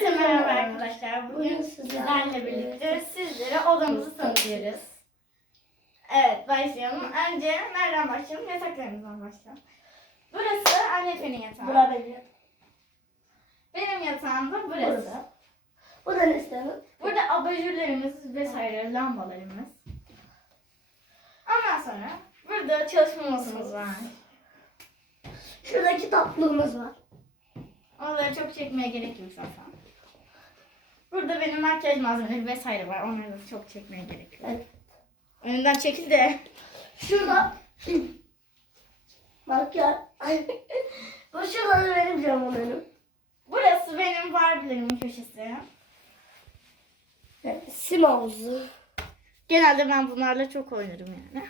Herkese merhaba arkadaşlar. Bugün sizlerle birlikte sizlere odamızı tanıtıyoruz. Evet başlayalım. Önce nereden başlayalım? Yataklarımızdan başlayalım. Burası Annefer'in yatağı. Bura benim. Benim yatağım da burası. Burada. Bu da Neslihan'ın. Burada abajurlarımız vesaire lambalarımız. Ondan sonra burada çalışma masamız var. Şurada kitaplığımız var. Onları çok çekmeye gerek yok zaten. Burada benim makyaj malzemeleri vesaire var. Onları da çok çekmeye gerek yok. Evet. Önünden çekil de. Şurada makyaj. Bu şurada da benim camım önüm. Burası benim Barbie'lerimin köşesi. Evet, sim havuzu. Genelde ben bunlarla çok oynarım yani.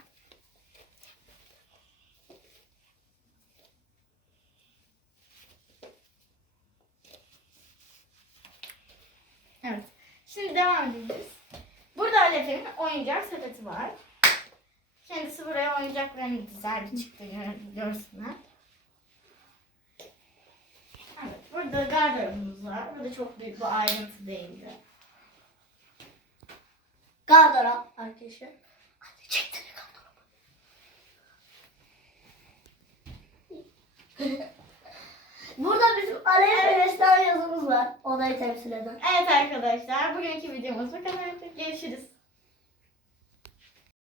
Evet. Şimdi devam ediyoruz. Burada Alef'in oyuncak sepeti var. Kendisi buraya oyuncaklarını dizer bir çıktı gör- görsünler. Evet. Burada gardırobumuz var. Burada çok büyük bir ayrıntı değildi. Gardırop arkadaşlar. Hadi çektin gardırop. Var. Odayı temsil eden. Evet arkadaşlar bugünkü videomuz bu kadar.